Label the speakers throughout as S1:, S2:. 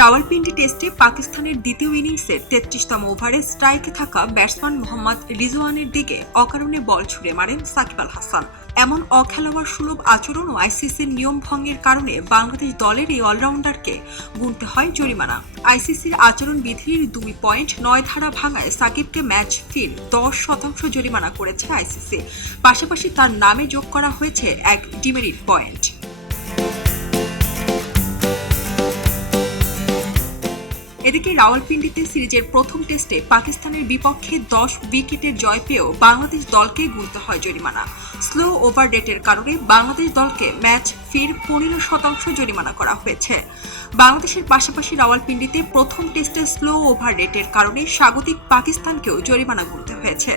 S1: রাওয়ালপিন্ডি টেস্টে পাকিস্তানের দ্বিতীয় ইনিংসের তেত্রিশতম ওভারে স্ট্রাইকে থাকা ব্যাটসম্যান মোহাম্মদ রিজওয়ানের দিকে অকারণে বল ছুড়ে মারেন সাকিব আল হাসান। এমন অখেলোয়াড় সুলভ আচরণ ও আইসিসির নিয়ম ভঙ্গের কারণে বাংলাদেশ দলের এই অলরাউন্ডারকে গুনতে হয় জরিমানা। আইসিসির আচরণ বিধির দুই পয়েন্ট নয় ধারা ভাঙায় সাকিবকে ম্যাচ ফির দশ শতাংশ জরিমানা করেছে আইসিসি। পাশাপাশি তার নামে যোগ করা হয়েছে এক ডিমেরিট পয়েন্ট। এদিকে রাওয়ালপিন্ডিতে সিরিজের প্রথম টেস্টে পাকিস্তানের বিপক্ষে দশ উইকেটের জয় পেয়েও বাংলাদেশ দলকে গুনতে হয় জরিমানা। স্লো ওভার রেটের কারণে বাংলাদেশ দলকে ম্যাচ ফির পনেরো শতাংশ জরিমানা করা হয়েছে। বাংলাদেশের পাশাপাশি রাওয়ালপিন্ডিতে প্রথম টেস্টে স্লো ওভার রেটের কারণে স্বাগতিক পাকিস্তানকেও জরিমানা গুনতে হয়েছে।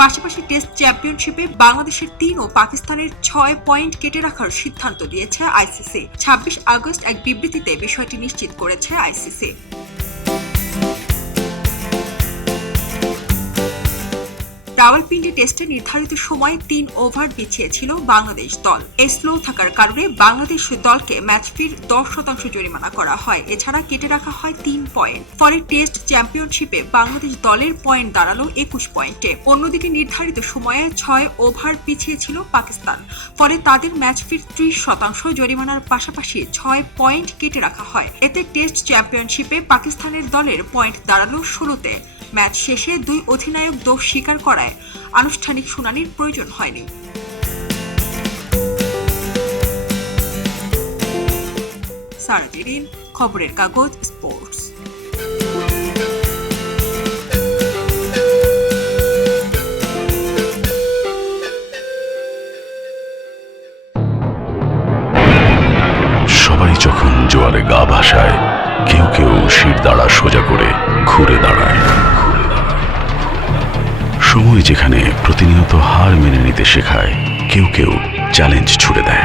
S1: পাশাপাশি টেস্ট চ্যাম্পিয়নশিপে বাংলাদেশের তিন ও পাকিস্তানের ছয় পয়েন্ট কেটে রাখার সিদ্ধান্ত দিয়েছে আইসিসি। ছাব্বিশ আগস্ট এক বিবৃতিতে বিষয়টি নিশ্চিত করেছে আইসিসি। রাওয়ালপিন্ডি টেস্টে নির্ধারিত সময়ে তিন ওভার পিছিয়েছিল বাংলাদেশ দল। এই স্লো থাকার কারণে বাংলাদেশ দলকে ম্যাচ ফির দশ শতাংশ জরিমানা করা হয়। এছাড়া কেটে রাখা হয় তিন পয়েন্ট। ফলে টেস্ট চ্যাম্পিয়নশিপে বাংলাদেশ দলের পয়েন্ট দাঁড়াল একুশ পয়েন্টে। অন্যদিকে নির্ধারিত সময়ে ছয় ওভার পিছিয়ে ছিল পাকিস্তান। ফলে তাদের ম্যাচ ফির ত্রিশ শতাংশ জরিমানার পাশাপাশি ছয় পয়েন্ট কেটে রাখা হয়। এতে টেস্ট চ্যাম্পিয়নশিপে পাকিস্তানের দলের পয়েন্ট দাঁড়াল ষোলোতে। ম্যাচ শেষে দুই অধিনায়ক দোষ স্বীকার করায় আনুষ্ঠানিক শুনানির প্রয়োজন হয়নি। খবরের কাগজ, স্পোর্টস।
S2: সবাই যখন জোয়ারে গা ভাসায়, কেউ কেউ শির দাঁড়া সোজা করে ঘুরে দাঁড়ায়। সময় যেখানে প্রতিনিয়ত হার মেনে নিতে শেখায় কেউ কেউ চ্যালেঞ্জ ছুড়ে দেয়।